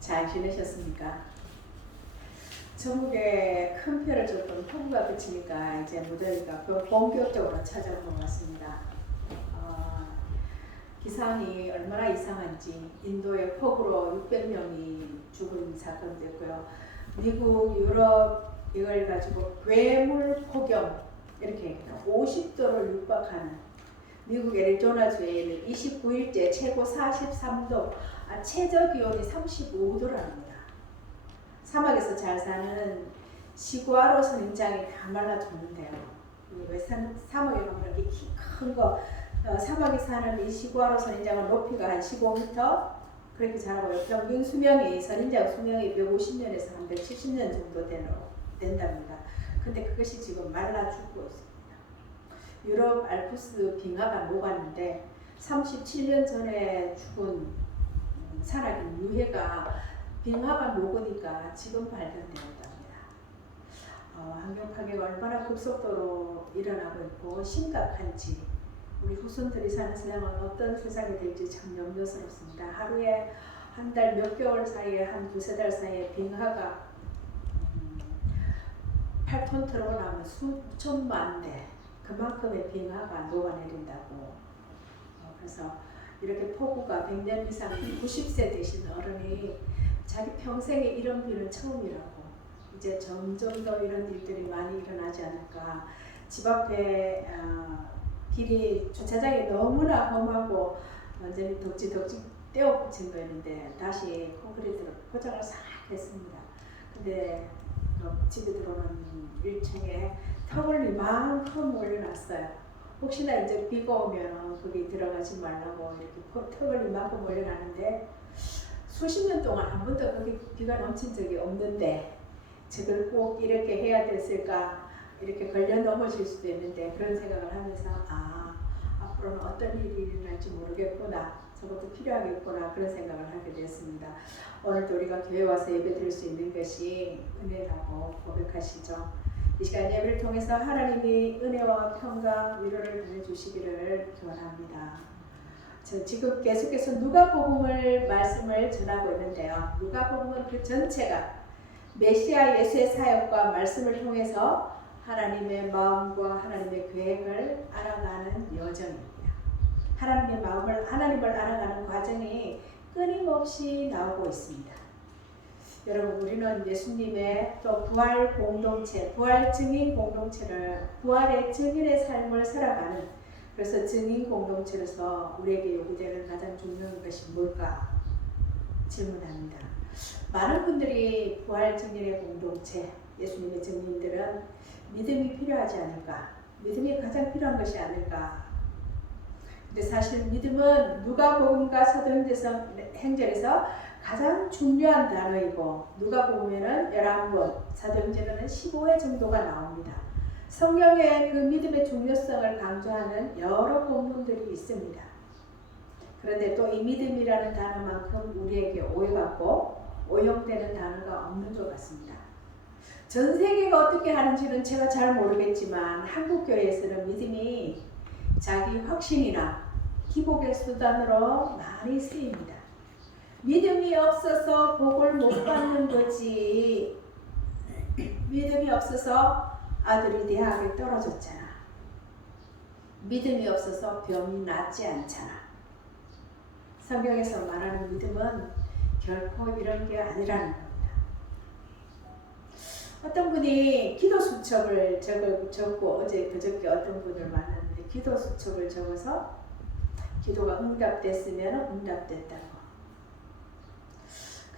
잘 지내셨습니까? 전국에 큰 표를 줬던 폭우가 그치니까 이제 무더위가 본격적으로 찾아온 것 같습니다. 기상이 얼마나 이상한지 인도의 폭우로 600명이 죽은 사건도 있고요. 미국, 유럽 이걸 가지고 괴물 폭염 이렇게 50도를 육박하는 미국 애리조나주에는 29일째 최고 43도, 최저 기온이 35도랍니다. 사막에서 잘 사는 시구아로 선인장이 다 말라 죽는데요. 왜 사막에 가면 이렇게 큰 거, 사막에 사는 이 시구아로 선인장은 높이가 한 15m 그렇게 자라고요. 평균 수명이 선인장 수명이 150년에서 한 170년 정도 된답니다. 근데 그것이 지금 말라 죽고 있습니다. 유럽 알프스 빙하가 녹았는데 37년 전에 죽은 산악인 유해가 빙하가 녹으니까 지금 발견되었답니다. 환경 파괴가 얼마나 급속도로 일어나고 있고 심각한지 우리 후손들이 사는 세상은 어떤 세상이 될지 참 염려스럽습니다. 하루에 한 달 몇 개월 사이에 한 두세 달 사이에 빙하가 8톤트로 나면 수천만 대 그만큼의 빙하가 녹아내린다고. 그래서 이렇게 폭우가 100년 이상 90세 되신 어른이 자기 평생에 이런 비는 처음이라고. 이제 점점 더 이런 일들이 많이 일어나지 않을까. 집 앞에 길이 주차장이 너무나 험하고 완전히 덕지 떼어 붙인 거였는데 다시 콘크리트로 포장을 싹 했습니다. 근데 집에 들어오는 1층에 턱을 이만큼 올려놨어요. 혹시나 이제 비가 오면 거기 들어가지 말라고 이렇게 턱을 이만큼 올려놨는데 수십 년 동안 한 번도 거기 비가 넘친 적이 없는데 저걸 꼭 이렇게 해야 됐을까, 이렇게 걸려 넘어질 수도 있는데 그런 생각을 하면서 앞으로는 어떤 일이 일어날지 모르겠구나, 저것도 필요하겠구나, 그런 생각을 하게 됐습니다. 오늘도 우리가 교회 와서 예배 드릴 수 있는 것이 은혜라고 고백하시죠. 이 시간 예배를 통해서 하나님이 은혜와 평강, 위로를 보내주시기를 기원합니다. 저 지금 계속해서 누가복음을 말씀을 전하고 있는데요. 누가복음은 그 전체가 메시아 예수의 사역과 말씀을 통해서 하나님의 마음과 하나님의 계획을 알아가는 여정입니다. 하나님을 알아가는 과정이 끊임없이 나오고 있습니다. 여러분, 우리는 예수님의 또 부활 공동체, 부활 증인 공동체를, 부활의 증인의 삶을 살아가는, 그래서 증인 공동체로서 우리에게 요구되는 가장 중요한 것이 뭘까 질문합니다. 많은 분들이 부활 증인의 공동체, 예수님의 증인들은 믿음이 필요하지 않을까, 믿음이 가장 필요한 것이 아닐까. 근데 사실 믿음은 누가복음과 사도행전에서 가장 중요한 단어이고, 누가복음에는 11번, 사도행전에는 15회 정도가 나옵니다. 성경에 그 믿음의 중요성을 강조하는 여러 본문들이 있습니다. 그런데 또 이 믿음이라는 단어만큼 우리에게 오해받고 오용되는 단어가 없는 것 같습니다. 전 세계가 어떻게 하는지는 제가 잘 모르겠지만 한국교회에서는 믿음이 자기 확신이나 기복의 수단으로 많이 쓰입니다. 믿음이 없어서 복을 못 받는 거지, 믿음이 없어서 아들이 대학에 떨어졌잖아, 믿음이 없어서 병이 낫지 않잖아. 성경에서 말하는 믿음은 결코 이런 게 아니라는 겁니다. 어떤 분이 기도 수첩을 적고 그저께 어떤 분을 만났는데 기도 수첩을 적어서 기도가 응답됐으면 응답됐다고.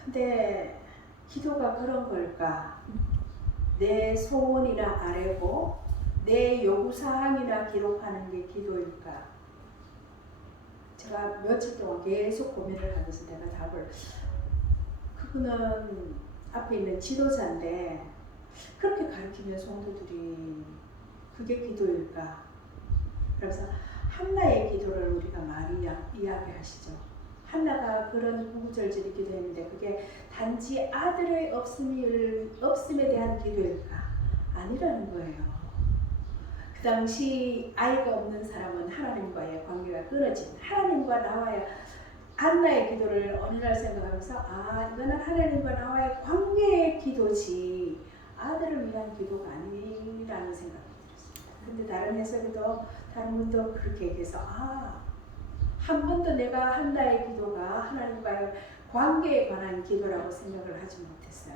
근데 기도가 그런 걸까? 내 소원이나 아뢰고 내 요구사항이나 기록하는 게 기도일까? 제가 며칠 동안 계속 고민을 하면서 내가 답을, 그분은 앞에 있는 지도자인데 그렇게 가르치는 성도들이 그게 기도일까? 그래서 한나의 기도를 우리가 많이 이야기하시죠. 한나가 그런 구구절절히 기도했는데 그게 단지 아들의 없음에 대한 기도일까? 아니라는 거예요. 그 당시 아이가 없는 사람은 하나님과의 관계가 끊어진, 하나님과 나와야 한나의 기도를 어느 날 생각하면서 이거는 하나님과 나와의 관계의 기도지 아들을 위한 기도가 아니라는 생각이 들었습니다. 근데 다른 해석에도 다른 분도 그렇게 얘기해서 한 번도 내가 한나의 기도가 하나님과의 관계에 관한 기도라고 생각을 하지 못했어요.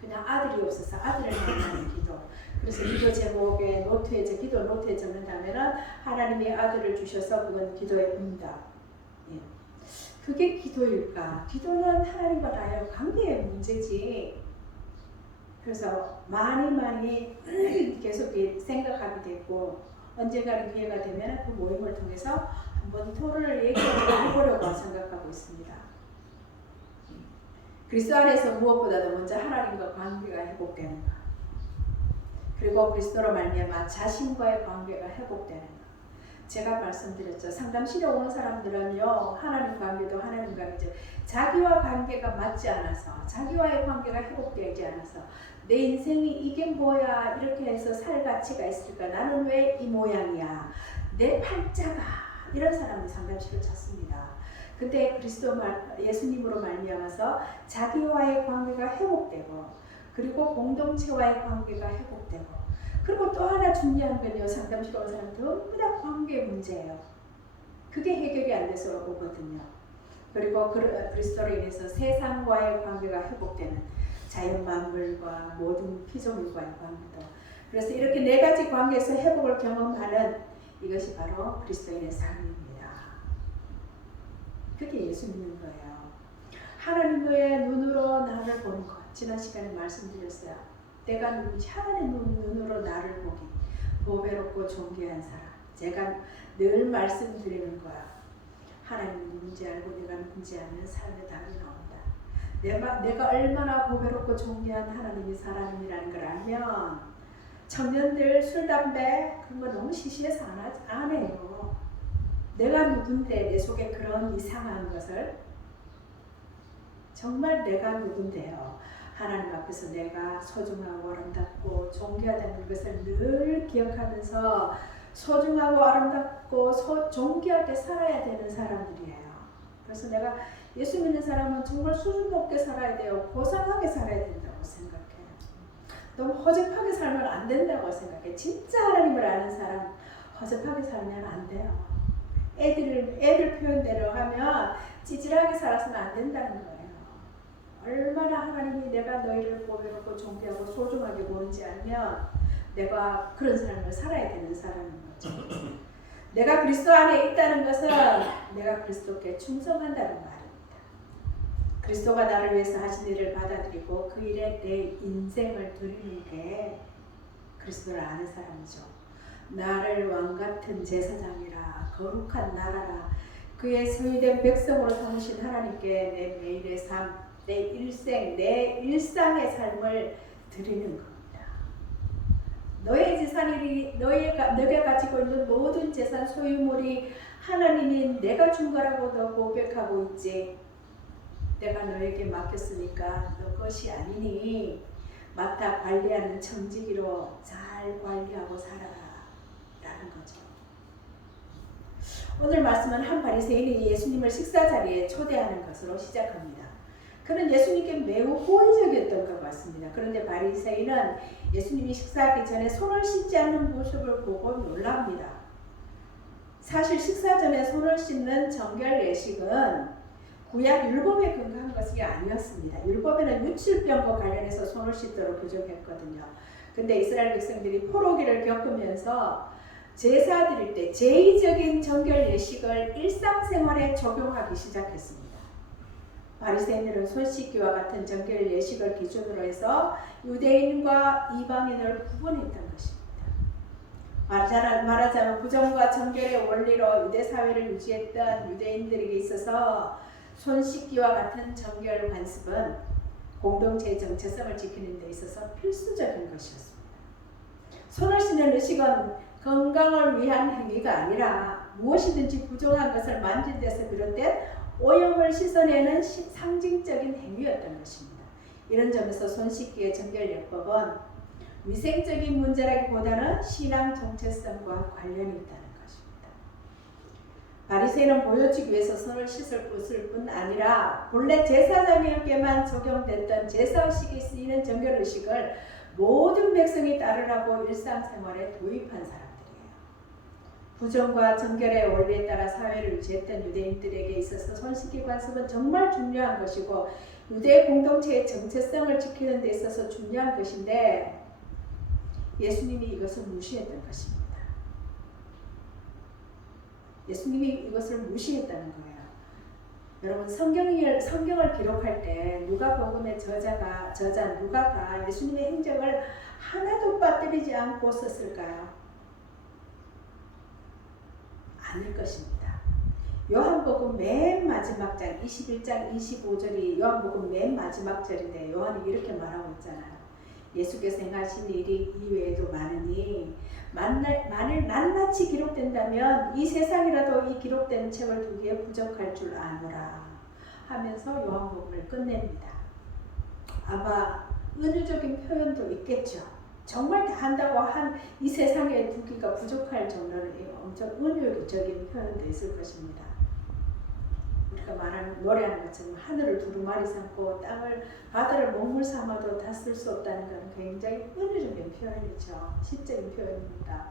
그냥 아들이 없어서 아들을 만나는 기도. 그래서 기도 제목에 기도 노트에 적는다면은 하나님이 아들을 주셔서 그건 기도의 응답. 예. 그게 기도일까? 기도는 하나님과 나의 관계의 문제지. 그래서 많이 계속 생각하게 됐고 언젠가는 기회가 되면 그 모임을 통해서 한번 토론을 얘기해보려고 생각하고 있습니다. 그리스도 안에서 무엇보다도 먼저 하나님과 관계가 회복되는 것, 그리고 그리스도로 말미암아 자신과의 관계가 회복되는 것. 제가 말씀드렸죠. 상담실에 오는 사람들은요, 하나님 관계도 하나님 관계죠. 자기와 관계가 맞지 않아서, 자기와의 관계가 회복되지 않아서 내 인생이 이게 뭐야 이렇게 해서 살 가치가 있을까? 나는 왜 이 모양이야? 내 팔자가 이런 사람이 상담실을 찾습니다. 근데 예수님으로 말미암아서 자기와의 관계가 회복되고 그리고 공동체와의 관계가 회복되고 그리고 또 하나 중요한 건요. 상담실 온 사람 전부 다 관계 문제예요. 그게 해결이 안 돼서 오거든요. 그리고 그리스도로 인해서 세상과의 관계가 회복되는 자연 만물과 모든 피조물과의 관계도. 그래서 이렇게 네 가지 관계에서 회복을 경험하는 이것이 바로 그리스도인의 삶입니다. 그게 예수 믿는 거예요. 하나님의 눈으로 나를 보는 것. 지난 시간에 말씀드렸어요. 내가 누군지 하나님의 눈으로 나를 보기. 보배롭고 존귀한 사람. 제가 늘 말씀드리는 거야. 하나님이 누군지 알고 내가 누군지 알면 삶의 답이 나온다. 내가 얼마나 보배롭고 존귀한 하나님이 사람이라는 걸 알면 청년들 술, 담배 그런 거 너무 시시해서 안 해요. 내가 누군데 내 속에 그런 이상한 것을 정말 내가 누군데요. 하나님 앞에서 내가 소중하고 아름답고 존귀하다는 것을 늘 기억하면서 소중하고 아름답고 존귀하게 살아야 되는 사람들이에요. 그래서 내가 예수 믿는 사람은 정말 수준 높게 살아야 돼요. 고상하게 살아야 된다고 생각해요. 너무 허접하게 살면 안 된다고 생각해. 진짜 하나님을 아는 사람 허접하게 살면 안 돼요. 애들 표현대로 하면 찌질하게 살아서는 안 된다는 거예요. 얼마나 하나님이 내가 너희를 보배롭고 존귀하고 소중하게 보는지 알면 내가 그런 삶을 살아야 되는 사람인 거죠. 내가 그리스도 안에 있다는 것은 내가 그리스도께 충성한다는 말입니다. 그리스도가 나를 위해서 하신 일을 받아들이고 그 일에 내 인생을 드리는 게 그리스도를 아는 사람이죠. 나를 왕같은 제사장이라 거룩한 나라라 그의 소유된 백성으로 삼으신 하나님께 내 매일의 삶, 내 일생, 내 일상의 삶을 드리는 겁니다. 너의 재산이 너가 가지고 있는 모든 재산 소유물이 하나님이 내가 준 거라고 너 고백하고 있지. 내가 너에게 맡겼으니까 너 것이 아니니 맡아 관리하는 청지기로 잘 관리하고 살아라 라는 거죠. 오늘 말씀은 한 바리새인이 예수님을 식사 자리에 초대하는 것으로 시작합니다. 그는 예수님께 매우 호의적이었던 것 같습니다. 그런데 바리새인은 예수님이 식사하기 전에 손을 씻지 않는 모습을 보고 놀랍니다. 사실 식사 전에 손을 씻는 정결 예식은 구약 율법에 근거한 것이 아니었습니다. 율법에는 유출병과 관련해서 손을 씻도록 규정했거든요. 근데 이스라엘 백성들이 포로기를 겪으면서 제사 드릴 때 제의적인 정결 예식을 일상생활에 적용하기 시작했습니다. 바리새인들은 손 씻기와 같은 정결 예식을 기준으로 해서 유대인과 이방인을 구분했던 것입니다. 말하자면 부정과 정결의 원리로 유대 사회를 유지했던 유대인들에게 있어서 손 씻기와 같은 정결 관습은 공동체의 정체성을 지키는 데 있어서 필수적인 것이었습니다. 손을 씻는 의식은 건강을 위한 행위가 아니라 무엇이든지 부정한 것을 만질 때서 비롯된 오염을 씻어내는 상징적인 행위였던 것입니다. 이런 점에서 손 씻기의 정결예법은 위생적인 문제라기보다는 신앙 정체성과 관련이 있다는 것입니다. 바리새인은 보여주기 위해서 손을 씻을 뿐 아니라 본래 제사장에게만 적용됐던 제사의식이 쓰이는 정결의식을 모든 백성이 따르라고 일상생활에 도입한 사람들이에요. 부정과 정결의 원리에 따라 사회를 유지했던 유대인들에게 있어서 손씻기 관습은 정말 중요한 것이고 유대 공동체의 정체성을 지키는 데 있어서 중요한 것인데 예수님이 이것을 무시했던 것입니다. 예수님이 이것을 무시했다는 거예요. 여러분 성경을 기록할 때 누가복음의 저자 누가가 예수님의 행적을 하나도 빠뜨리지 않고 썼을까요? 아닐 것입니다. 요한복음 맨 마지막 장 21장 25절이 요한복음 맨 마지막 절인데 요한이 이렇게 말하고 있잖아요. 예수께서 행하신 일이 이외에도 많으니 만일 낱낱이 기록된다면 이 세상이라도 이 기록된 책을 두기에 부족할 줄 아노라 하면서 요한복음을 끝냅니다. 아마 은유적인 표현도 있겠죠. 정말 다 한다고 한 이 세상에 두기가 부족할 정도로 엄청 은유적인 표현도 있을 것입니다. 우리가 노래하는 것처럼 하늘을 두루마리 삼고 바다를 먹물 삼아도 다 쓸 수 없다는 건 굉장히 은유적인 표현이죠. 시적인 표현입니다.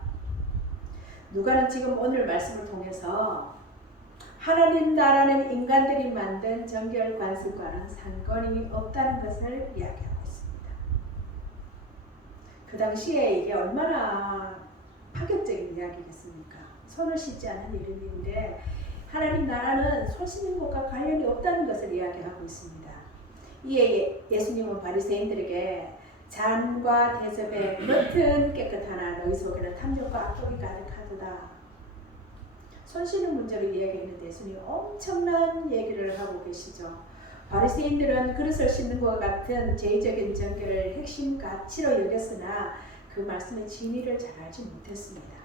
누가는 지금 오늘 말씀을 통해서 하나님 나라는 인간들이 만든 정결 관습과는 상관이 없다는 것을 이야기하고 있습니다. 그 당시에 이게 얼마나 파격적인 이야기겠습니까? 손을 씻지 않은 이름인데 하나님 나라는 손 씻는 것과 관련이 없다는 것을 이야기하고 있습니다. 이에 예수님은 바리새인들에게 잔과 대접에 겉은 깨끗하나 너희 속에는 탐욕과 악독이 가득하도다. 손 씻는 문제를 이야기했는데 예수님이 엄청난 얘기를 하고 계시죠. 바리새인들은 그릇을 씻는 것과 같은 제의적인 정결을 핵심 가치로 여겼으나 그 말씀의 진리를 잘 알지 못했습니다.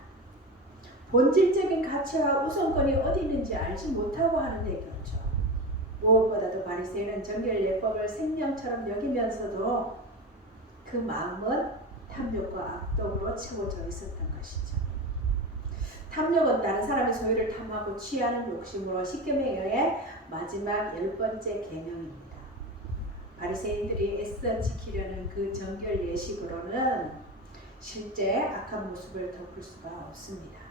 본질적인 가치와 우선권이 어디 있는지 알지 못하고 하는 얘기였죠. 무엇보다도 바리새인은 정결 예법을 생명처럼 여기면서도 그 마음은 탐욕과 악독으로 채워져 있었던 것이죠. 탐욕은 다른 사람의 소유를 탐하고 취하는 욕심으로 십계명의 마지막 10번째 계명입니다. 바리새인들이 애써 지키려는 그 정결 예식으로는 실제 악한 모습을 덮을 수가 없습니다.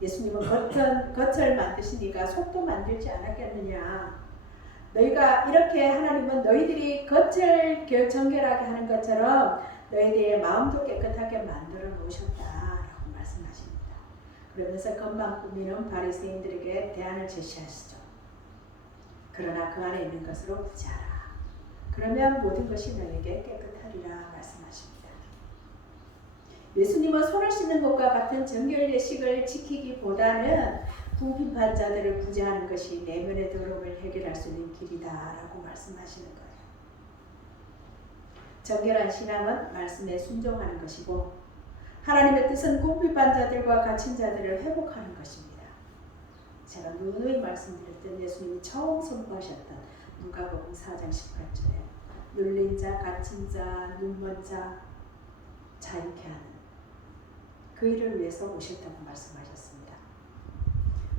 예수님은 겉을 만드시니까 속도 만들지 않았겠느냐. 너희가 이렇게 하나님은 너희들이 겉을 정결하게 하는 것처럼 너희들의 마음도 깨끗하게 만들어 놓으셨다라고 말씀하십니다. 그러면서 겉만 꾸미는 바리새인들에게 대안을 제시하시죠. 그러나 그 안에 있는 것으로 구제하라. 그러면 모든 것이 너희에게 깨끗하리라 말씀하십니다. 예수님은 손을 씻는 것과 같은 정결 예식을 지키기보다는 궁핍한 자들을 구제하는 것이 내면의 더러움을 해결할 수 있는 길이다라고 말씀하시는 거예요. 정결한 신앙은 말씀에 순종하는 것이고 하나님의 뜻은 궁핍한 자들과 갇힌 자들을 회복하는 것입니다. 제가 누누이 말씀드렸던 예수님이 처음 선포하셨던 누가복음 4장 18절에 눌린 자, 갇힌 자, 눈먼 자, 자유케 하는 그 일을 위해서 오셨다고 말씀하셨습니다.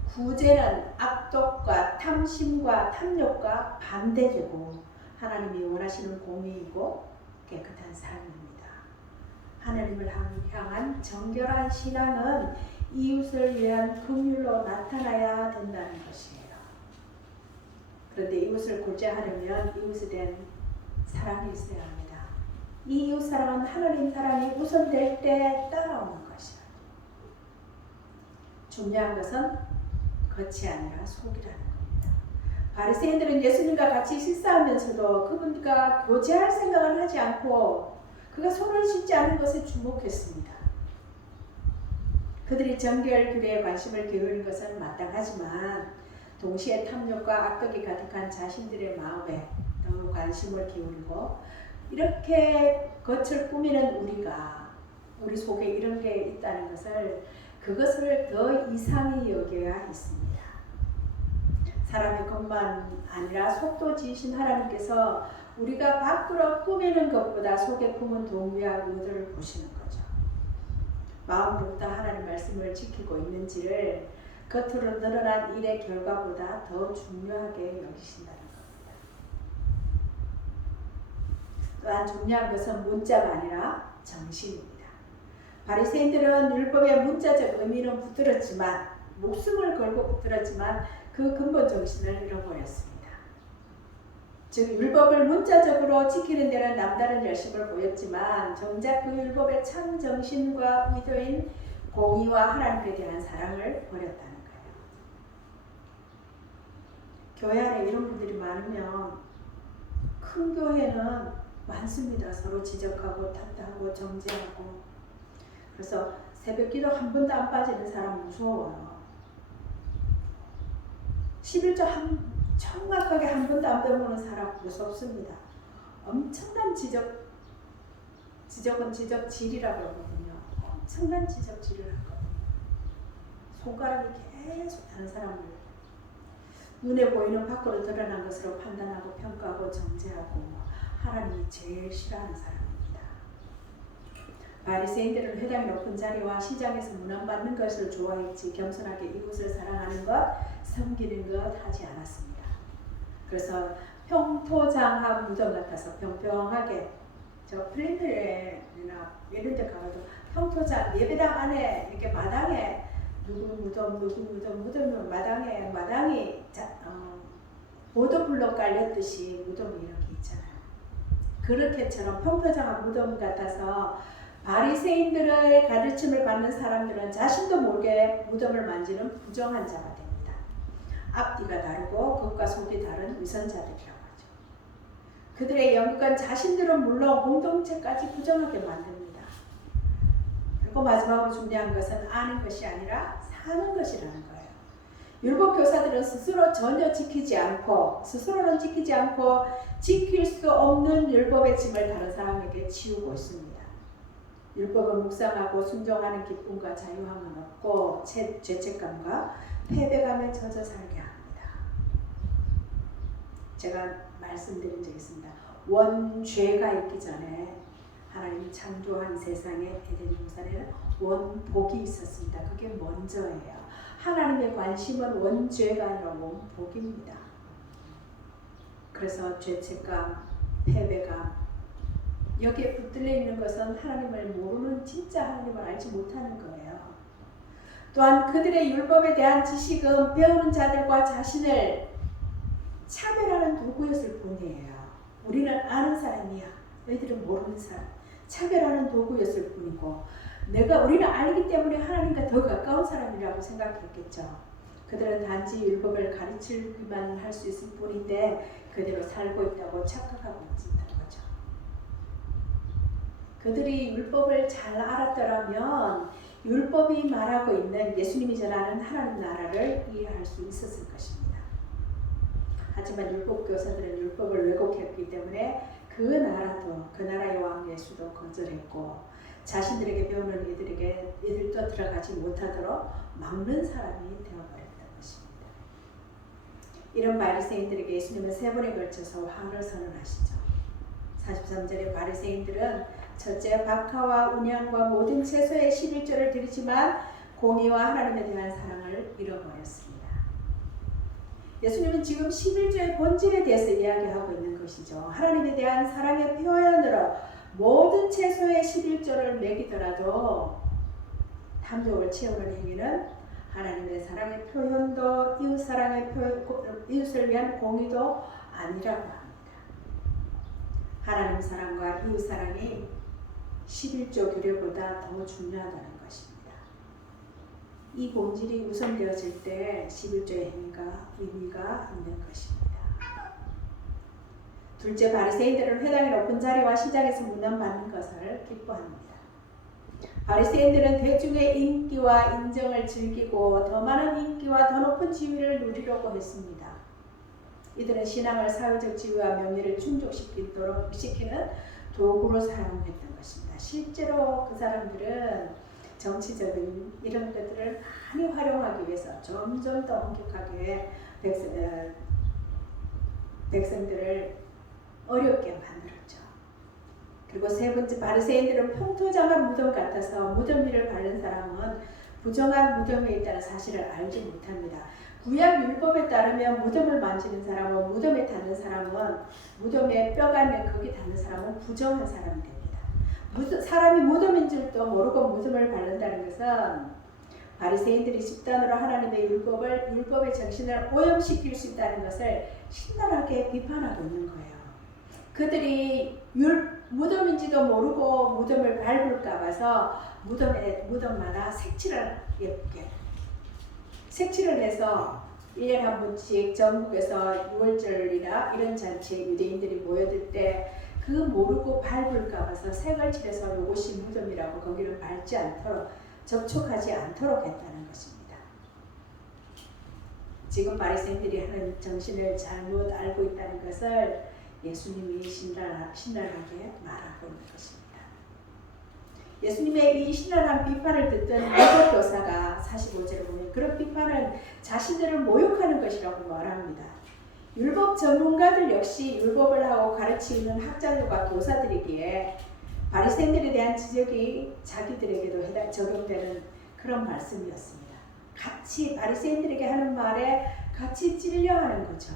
구제는 악독과 탐심과 탐욕과 반대되고 하나님이 원하시는 공의이고 깨끗한 삶입니다. 하나님을 향한 정결한 신앙은 이웃을 위한 긍휼로 나타나야 된다는 것이에요. 그런데 이웃을 구제하려면 이웃에 대한 사랑이 있어야 합니다. 이 이웃 사랑은 하나님 사랑이 우선될 때 따라오는 것이라. 중요한 것은 겉이 아니라 속이라는 겁니다. 바리새인들은 예수님과 같이 식사하면서도 그분과 교제할 생각을 하지 않고 그가 손을 씻지 않은 것에 주목했습니다. 그들이 정결 규례에 관심을 기울이는 것은 마땅하지만 동시에 탐욕과 악독이 가득한 자신들의 마음에 더 관심을 기울이고 이렇게 겉을 꾸미는 우리 속에 이런 게 있다는 그것을 더 이상히 여겨야 있습니다. 사람의 것만 아니라 속도 지으신 하나님께서 우리가 밖으로 꾸미는 것보다 속에 품은 동기와 의도를 보시는 거죠. 마음으로부터 하나님 말씀을 지키고 있는지를 겉으로 드러난 일의 결과보다 더 중요하게 여기신다는 겁니다. 또한 중요한 것은 문자가 아니라 정신입니다. 바리새인들은 율법의 문자적 의미는 붙들었지만 목숨을 걸고 붙들었지만 그 근본 정신을 잃어버렸습니다. 즉 율법을 문자적으로 지키는 데는 남다른 열심을 보였지만 정작 그 율법의 참 정신과 의도인 공의와 하나님에 대한 사랑을 버렸다는 거예요. 교회 안에 이런 분들이 많으면 큰 교회는 많습니다. 서로 지적하고 탓하고 정죄하고. 그래서 새벽기도 한 번도 안 빠지는 사람 무서워요. 11조 정확하게 한 번도 안 배우는 사람 무섭습니다. 엄청난 지적은 지적질이라고 하거든요. 엄청난 지적질을 하거든요. 손가락이 계속 다른 사람을 눈에 보이는 밖으로 드러난 것으로 판단하고 평가하고 정죄하고 하나님이 제일 싫어하는 사람입니다. 바리새인들은 회당의 높은 자리와 시장에서 문안받는 것을 좋아했지 겸손하게 이웃을 사랑하는 것, 섬기는 것 하지 않았습니다. 그래서 평토장합 무덤 같아서 평평하게 저 플랜트나 이런 데 가도 평토장 예배당 안에 이렇게 마당에 누구 무덤이면 마당이 보도블록 깔렸듯이 무덤이 이렇게 있잖아요. 그렇게처럼 평토장합 무덤 같아서 바리새인들의 가르침을 받는 사람들은 자신도 모르게 무덤을 만지는 부정한 자가 됩니다. 앞뒤가 다르고 겉과 속이 다른 위선자들이라고 하죠. 그들의 연극은 자신들은 물론 공동체까지 부정하게 만듭니다. 그리고 마지막으로 중요한 것은 아는 것이 아니라 사는 것이라는 거예요. 율법 교사들은 스스로는 지키지 않고 지킬 수 없는 율법의 짐을 다른 사람에게 치우고 있습니다. 율법을 묵상하고 순종하는 기쁨과 자유함은 없고 죄책감과 패배감에 젖어 살게 합니다. 제가 말씀드린 적이 있습니다. 원죄가 있기 전에 하나님이 창조한 세상에 에덴 동산에는 원복이 있었습니다. 그게 먼저예요. 하나님의 관심은 원죄가 아니라 원복입니다. 그래서 죄책감, 패배감 여기에 붙들려 있는 것은 하나님을 모르는 진짜 하나님을 알지 못하는 거예요. 또한 그들의 율법에 대한 지식은 배우는 자들과 자신을 차별하는 도구였을 뿐이에요. 우리는 아는 사람이야. 너희들은 모르는 사람. 차별하는 도구였을 뿐이고 우리는 알기 때문에 하나님과 더 가까운 사람이라고 생각했겠죠. 그들은 단지 율법을 가르치기만 할 수 있을 뿐인데 그대로 살고 있다고 착각하고 있었던 거죠. 그들이 율법을 잘 알았더라면 율법이 말하고 있는 예수님이 전하는 하나님 나라를 이해할 수 있었을 것입니다. 하지만 율법 교사들은 율법을 왜곡했기 때문에 그 나라의 왕 예수도 거절했고 자신들에게 배우는 이들도 들어가지 못하도록 막는 사람이 되어버렸던 것입니다. 이런 바리새인들에게 예수님은 3번에 걸쳐서 화를 선언하시죠. 43절에 바리새인들은 첫째 박하와 운양과 모든 채소의 11조를 드리지만 공의와 하나님에 대한 사랑을 잃어버렸습니다. 예수님은 지금 11조의 본질에 대해서 이야기하고 있는 것이죠. 하나님에 대한 사랑의 표현으로 모든 채소의 11조를 매기더라도 탐욕을 채우는 행위는 하나님의 사랑의 표현도 이웃을 위한 공의도 아니라고 합니다. 하나님 사랑과 이웃 사랑이 11조 규례보다 더 중요하다는 것입니다. 이 본질이 우선되어질 때 11조의 행위가 의미가 있는 것입니다. 둘째, 바리새인들은 회당의 높은 자리와 시장에서 문안받는 것을 기뻐합니다. 바리새인들은 대중의 인기와 인정을 즐기고 더 많은 인기와 더 높은 지위를 누리려고 했습니다. 이들은 신앙을 사회적 지위와 명예를 충족시키는 도구로 사용했던 것입니다. 실제로 그 사람들은 정치적인 이런 것들을 많이 활용하기 위해서 점점 더 엄격하게 백성들을 어렵게 만들었죠. 그리고 세 번째, 바리새인들은 평토장합 무덤 같아서 무덤 위를 밟는 사람은 부정한 무덤에 있다는 사실을 알지 못합니다. 구약 율법에 따르면 무덤을 만지는 사람은, 무덤에 닿는 사람은, 무덤에 뼈가 있는 거기 닿는 사람은 부정한 사람이 됩니다. 사람이 무덤인 줄도 모르고 무덤을 바른다는 것은 바리새인들이 집단으로 하나님의 율법의 정신을 오염시킬 수 있다는 것을 신랄하게 비판하고 있는 거예요. 그들이 무덤인지도 모르고 무덤을 밟을까 봐서 무덤마다 색칠을 예쁘게 색칠을 해서 1년에 한 번씩 전국에서 6월절이나 이런 잔치에 유대인들이 모여들 때 그 모르고 밟을까 봐서 색을 칠해서 이것이 무덤이라고 거기를 밟지 않도록 접촉하지 않도록 했다는 것입니다. 지금 바리새인들이 하는 정신을 잘못 알고 있다는 것을 예수님이 신랄하게 말하고 있는 것입니다. 예수님의 이 신랄한 비판을 듣던 율법 교사가 45절에 보면 그런 비판은 자신들을 모욕하는 것이라고 말합니다. 율법 전문가들 역시 율법을 하고 가르치는 학자들과 교사들이기에 바리새인들에 대한 지적이 자기들에게도 적용되는 그런 말씀이었습니다. 같이 바리새인들에게 하는 말에 같이 찔려하는 거죠.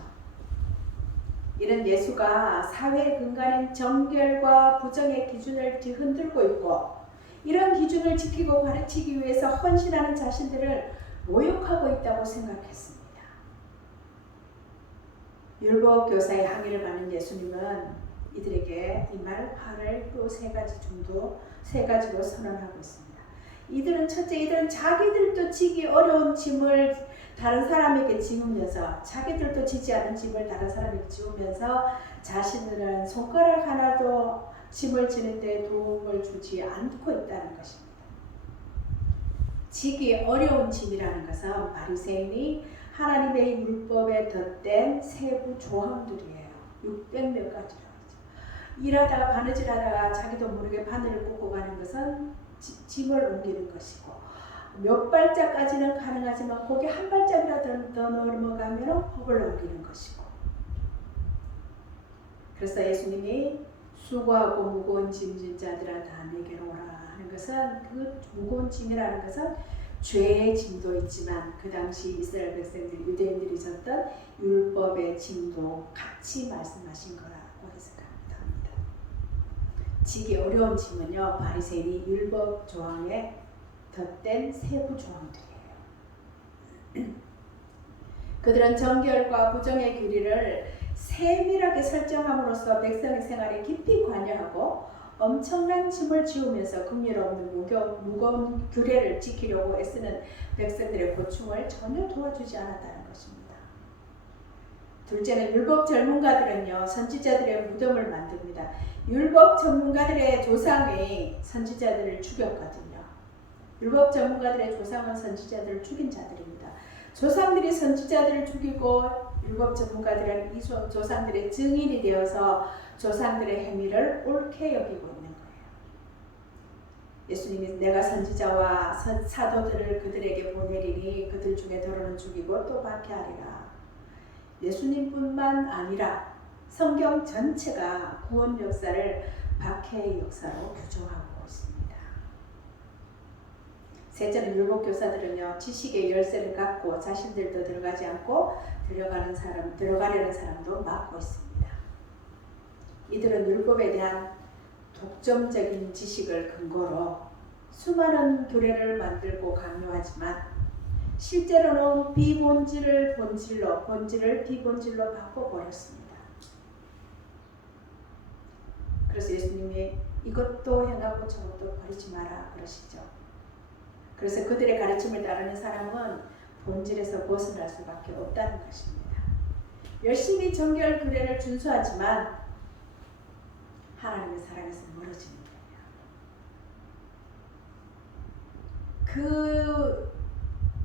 이런 예수가 사회의 근간인 정결과 부정의 기준을 뒤흔들고 있고 이런 기준을 지키고 가르치기 위해서 헌신하는 자신들을 모욕하고 있다고 생각했습니다. 율법 교사의 항의를 받는 예수님은 이들에게 이 말 화를 또 세 가지로 선언하고 있습니다. 이들은 자기들도 지기 어려운 짐을 다른 사람에게 지우면서 자기들도 지지 않은 짐을 다른 사람에게 지우면서 자신들은 손가락 하나도 짐을 지는데 도움을 주지 않고 있다는 것입니다. 지기 어려운 짐이라는 것은 바리새인이 하나님의 율법에 덧댄 세부 조항들이에요. 600몇 가지라고 하죠. 일하다가 바느질하다가 자기도 모르게 바늘을 꽂고 가는 것은 짐을 옮기는 것이고 몇 발짝까지는 가능하지만 거기 한 발짝이라도 더 넘어가면 허를 옮기는 것이고 그래서 예수님이 수고하고 무거운 짐진 자들아 다 내게로 오라 하는 것은 그 무거운 짐이라는 것은 죄의 짐도 있지만 그 당시 이스라엘 백성들 유대인들이 졌던 율법의 짐도 같이 말씀하신 거라고 해석합니다. 지기 어려운 짐은요 바리새인이 율법 조항에 덧댄 세부 조항들이에요. 그들은 정결과 부정의 규리를 세밀하게 설정함으로써 백성의 생활에 깊이 관여하고 엄청난 짐을 지우면서 긍휼없는 무거운 규례를 지키려고 애쓰는 백성들의 고충을 전혀 도와주지 않았다는 것입니다. 둘째는 율법 전문가들은요 선지자들의 무덤을 만듭니다. 율법 전문가들의 조상이 선지자들을 죽였거든요. 율법 전문가들의 조상은 선지자들을 죽인 자들입니다. 조상들이 선지자들을 죽이고 율법 전문가들은 이 조상들의 증인이 되어서 조상들의 행위를 옳게 여기고 있는 거예요. 예수님이 내가 선지자와 사도들을 그들에게 보내리니 그들 중에 더러는 죽이고 또 박해하리라. 예수님뿐만 아니라 성경 전체가 구원 역사를 박해의 역사로 규정하고 있습니다. 셋째는 율법 교사들은요 지식의 열쇠를 갖고 자신들도 들어가지 않고 들어가려는 사람도 막고 있습니다. 이들은 율법에 대한 독점적인 지식을 근거로 수많은 규례를 만들고 강요하지만 실제로는 비본질을 본질로, 본질을 비본질로 바꿔버렸습니다. 그래서 예수님이 이것도 행하고 저것도 버리지 마라 그러시죠. 그래서 그들의 가르침을 따르는 사람은 본질에서 벗어날 수밖에 없다는 것입니다. 열심히 정결 규례를 준수하지만 하나님의 사랑에서 멀어지는 거예요. 그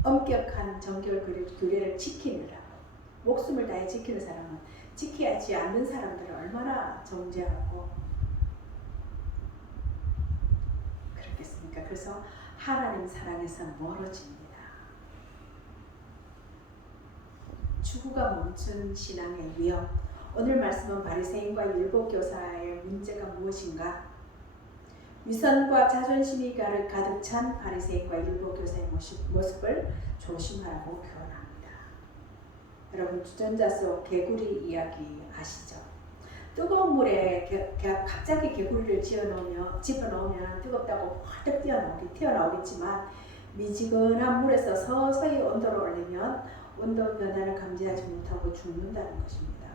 엄격한 정결 규례를 지키느라고 목숨을 다해 지키는 사람은 지키지 않는 사람들을 얼마나 정죄하고 그렇겠습니까? 그래서 하나님 사랑에서 멀어집니다. 추구가 멈춘 신앙의 위험. 오늘 말씀은 바리새인과 율법교사의 문제가 무엇인가? 위선과 자존심이 가득 찬 바리새인과 율법 교사의 모습을 조심하라고 교훈합니다. 여러분, 주전자 속 개구리 이야기 아시죠? 뜨거운 물에 갑자기 개구리를 집어넣으면 뜨겁다고 화득 튀어나오겠지만 미지근한 물에서 서서히 온도를 올리면 온도 변화를 감지하지 못하고 죽는다는 것입니다.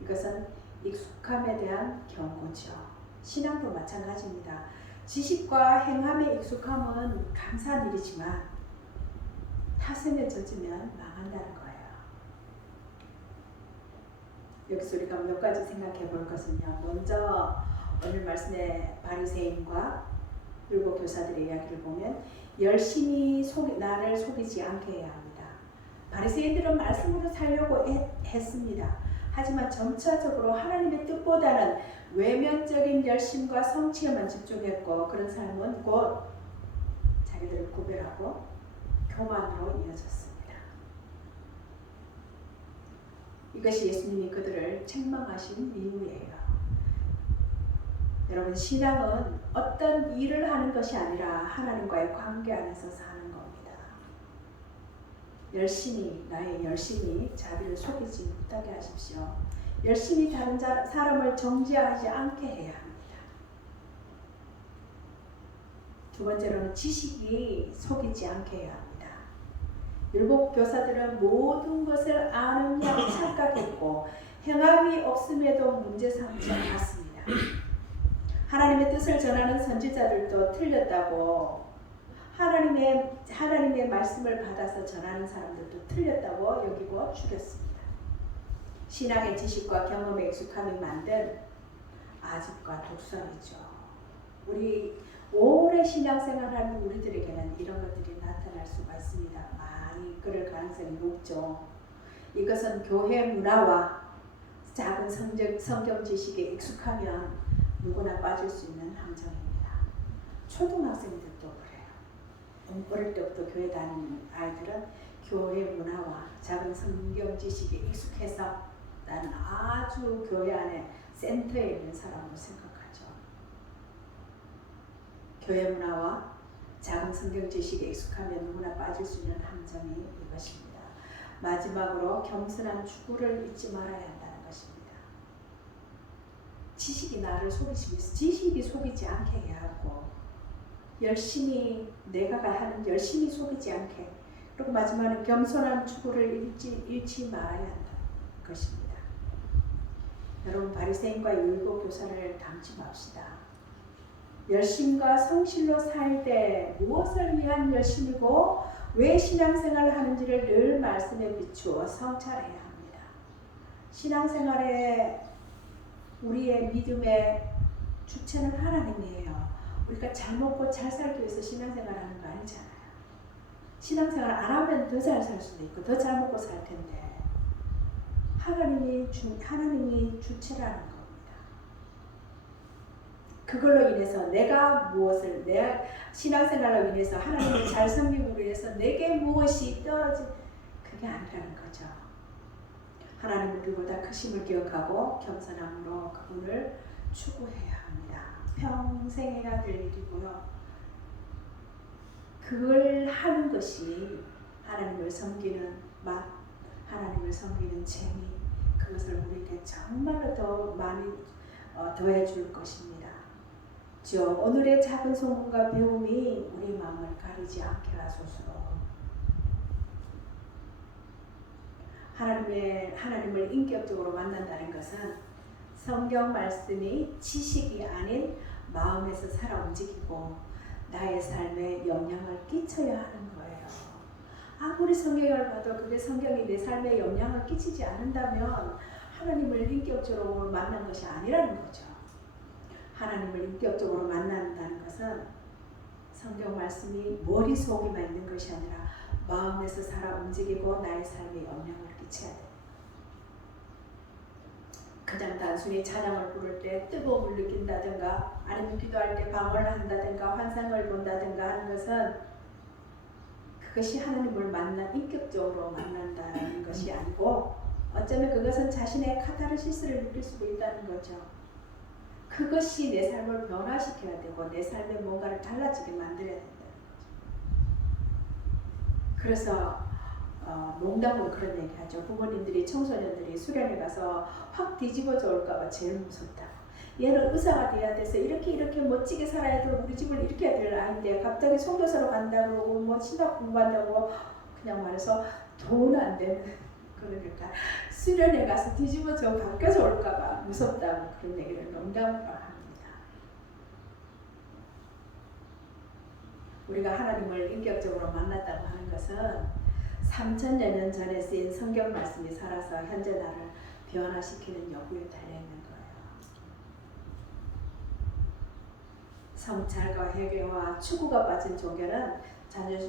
이것은 익숙함에 대한 경고죠. 신앙도 마찬가지입니다. 지식과 행함의 익숙함은 감사한 일이지만 타성에 젖으면 망한다는 거예요. 여기서 우리가 몇 가지 생각해 볼 것은요. 먼저 오늘 말씀의 바리새인과 율법 교사들의 이야기를 보면 열심히 나를 속이지 않게 해야 합니다. 바리새인들은 말씀으로 살려고 했습니다. 하지만 점차적으로 하나님의 뜻보다는 외면적인 열심과 성취에만 집중했고 그런 삶은 곧 자기들을 구별하고 교만으로 이어졌습니다. 이것이 예수님이 그들을 책망하신 이유예요. 여러분, 신앙은 어떤 일을 하는 것이 아니라 하나님과의 관계 안에서 사는 겁니다. 나의 열심히 자비를 속이지 못하게 하십시오. 열심히 다른 사람을 정죄하지 않게 해야 합니다. 두 번째로는 지식이 속이지 않게 해야 합니다. 율법 교사들은 모든 것을 아는 양 착각했고 행함이 없음에도 문제 삼지 않았습니다. 하나님의 뜻을 전하는 선지자들도 틀렸다고 하나님의 말씀을 받아서 전하는 사람들도 틀렸다고 여기고 죽였습니다. 신앙의 지식과 경험에 익숙함이 만든 아집과 독설이죠. 우리 오래 신앙생활하는 우리들에게는 이런 것들이 나타날 수가 있습니다. 많이 그럴 가능성이 높죠. 이것은 교회 문화와 작은 성경 지식에 익숙하면 누구나 빠질 수 있는 함정입니다. 초등학생들도 그래요. 어릴 때부터 교회 다니는 아이들은 교회 문화와 작은 성경 지식에 익숙해서 나는 아주 교회 안에 센터에 있는 사람으로 생각하죠. 교회 문화와 작은 성경 지식에 익숙하면 누구나 빠질 수 있는 함정이 이것입니다. 마지막으로 겸손한 추구를 잊지 말아야 한다는 것입니다. 지식이 나를 속이시면서 지식이 속이지 않게 해야 하고 열심히 내가 하는 열심히 속이지 않게, 그리고 마지막은 겸손한 추구를 잃지 말아야 한다는 것입니다. 여러분, 바리새인과 율법 교사를 닮지 맙시다. 열심과 성실로 살 때 무엇을 위한 열심이고 왜 신앙생활을 하는지를 늘 말씀에 비추어 성찰해야 합니다. 신앙생활에 우리의 믿음의 주체는 하나님이에요. 우리가 잘 먹고 잘 살기 위해서 신앙생활 하는 거 아니잖아요. 신앙생활 안 하면 더 잘 살 수도 있고 더 잘 먹고 살 텐데 하나님이 주체라는 겁니다. 그걸로 인해서 내가 신앙생활로 인해서 하나님을 잘 섬기고 위해서 내게 무엇이 그게 아니라는 거죠. 하나님은 우리보다 크심을 기억하고 겸손함으로 그분을 추구해야 합니다. 평생 해야 될 일이고요. 그걸 하는 것이 하나님을 섬기는 맛, 하나님을 섬기는 재미, 그것을 우리에게 정말로 더 많이 더해줄 것입니다. 주여, 오늘의 작은 소문과 배움이 우리 마음을 가리지 않게 하소서. 하나님을 인격적으로 만난다는 것은 성경 말씀이 지식이 아닌 마음에서 살아 움직이고 나의 삶에 영향을 끼쳐야 하는 거예요. 아무리 성경을 봐도 그게 성경이 내 삶에 영향을 끼치지 않는다면 하나님을 인격적으로 만난 것이 아니라는 거죠. 하나님을 인격적으로 만난다는 것은 성경 말씀이 머릿속에만 있는 것이 아니라 마음에서 살아 움직이고 나의 삶에 영향을 끼쳐야 돼요. 그냥 단순히 찬양을 부를 때 뜨거움을 느낀다든가 아니면 기도할 때 방언을 한다든가 환상을 본다든가 하는 것은 그것이 하나님을 인격적으로 만난다는 것이 아니고 어쩌면 그것은 자신의 카타르시스를 느낄 수도 있다는 거죠. 그것이 내 삶을 변화시켜야 되고 내 삶에 뭔가를 달라지게 만들어야 된다. 그래서 농담으로 그런 얘기하죠. 부모님들이 청소년들이 수련회 가서 확 뒤집어져 올까봐 제일 무섭다. 얘는 의사가 돼야 돼서 이렇게 멋지게 살아야 되고 우리 집을 이렇게 해야 될 아이인데 갑자기 선교사로 간다고 그러고 뭐 신학 공부한다고 그냥 말해서 돈 안 되는 그러니까 수련회 가서 뒤집어져 바뀌어서 올까봐 무섭다고 그런 얘기를 농담으로 합니다. 우리가 하나님을 인격적으로 만났다고 하는 것은 3000여 년 전에 쓰인 성경 말씀이 살아서 현재 나를 변화시키는 여부에 달려있는 거예요. 성찰과 회개와 추구가 빠진 종교는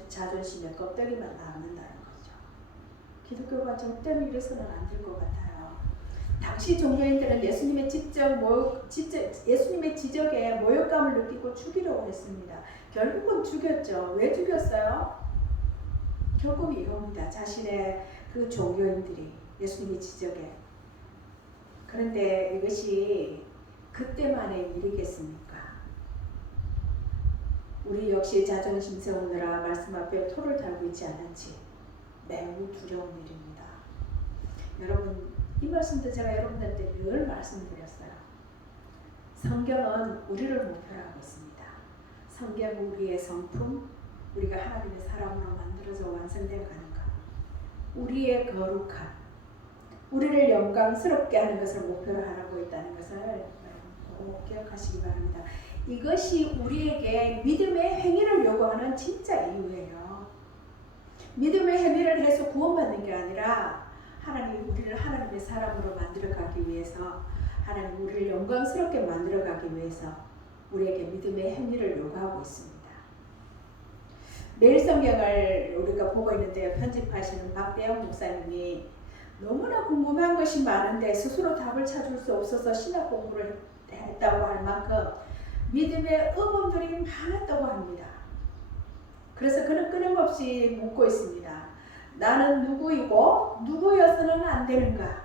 자존심의 껍데기만 남는다는 거죠. 기독교가 절대로 이래서는 안 될 것 같아요. 당시 종교인들은 예수님의 예수님의 지적에 모욕감을 느끼고 죽이려고 했습니다. 결국은 죽였죠. 왜 죽였어요? 결국 이겁니다. 자신의 그 종교인들이 예수님의 지적에. 그런데 이것이 그때만의 일이겠습니까? 우리 역시 자존심 세우느라 말씀 앞에 토를 달고 있지 않은지 매우 두려운 일입니다. 여러분, 이 말씀도 제가 여러분들한테 늘 말씀드렸어요. 성경은 우리를 목표로 하고 있습니다. 성경 우리의 성품, 우리가 하나님의 사람으로 만들어져 완성되어 가는 것, 우리의 거룩함, 우리를 영광스럽게 하는 것을 목표로 하고 있다는 것을 꼭 기억하시기 바랍니다. 이것이 우리에게 믿음의 행위를 요구하는 진짜 이유예요. 믿음의 행위를 해서 구원받는 게 아니라 하나님이 우리를 하나님의 사람으로 만들어가기 위해서, 하나님 우리를 영광스럽게 만들어가기 위해서 우리에게 믿음의 행위를 요구하고 있습니다. 매일 성경을 우리가 보고 있는데 편집하시는 박대영 목사님이 너무나 궁금한 것이 많은데 스스로 답을 찾을 수 없어서 신학 공부를 했다고 할 만큼 믿음의 의문들이 많았다고 합니다. 그래서 그는 끊임없이 묻고 있습니다. 나는 누구이고 누구여서는 안 되는가?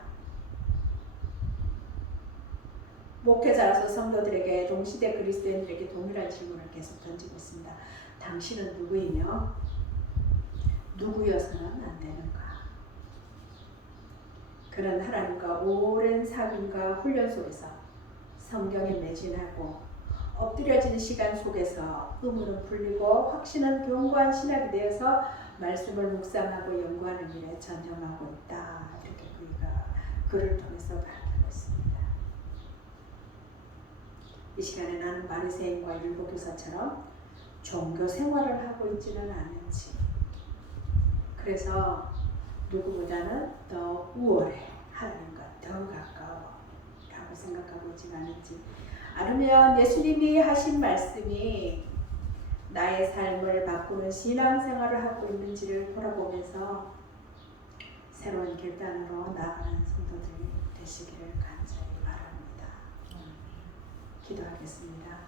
목회자로서 성도들에게, 동시대 그리스도인들에게 동일한 질문을 계속 던지고 있습니다. 당신은 누구이며 누구여서는 안 되는가? 그는 하나님과 오랜 사귐과 훈련 속에서 성경에 매진하고 엎드려진 시간 속에서 의문은 풀리고 확신은 견고한 신학이 되어서 말씀을 묵상하고 연구하는 일에 전념하고 있다. 이렇게 그가 글을 통해서 밝히고 있습니다. 이 시간에 나는 바리새인과 율법교사처럼 종교 생활을 하고 있지는 않은지, 그래서 누구보다는 더 우월해, 하나님과 더 가까워 라고 생각하고 있지는 않은지, 아니면 예수님이 하신 말씀이 나의 삶을 바꾸는 신앙생활을 하고 있는지를 돌아보면서 새로운 결단으로 나아가는 성도들이 되시기를 간절히 바랍니다. 기도하겠습니다.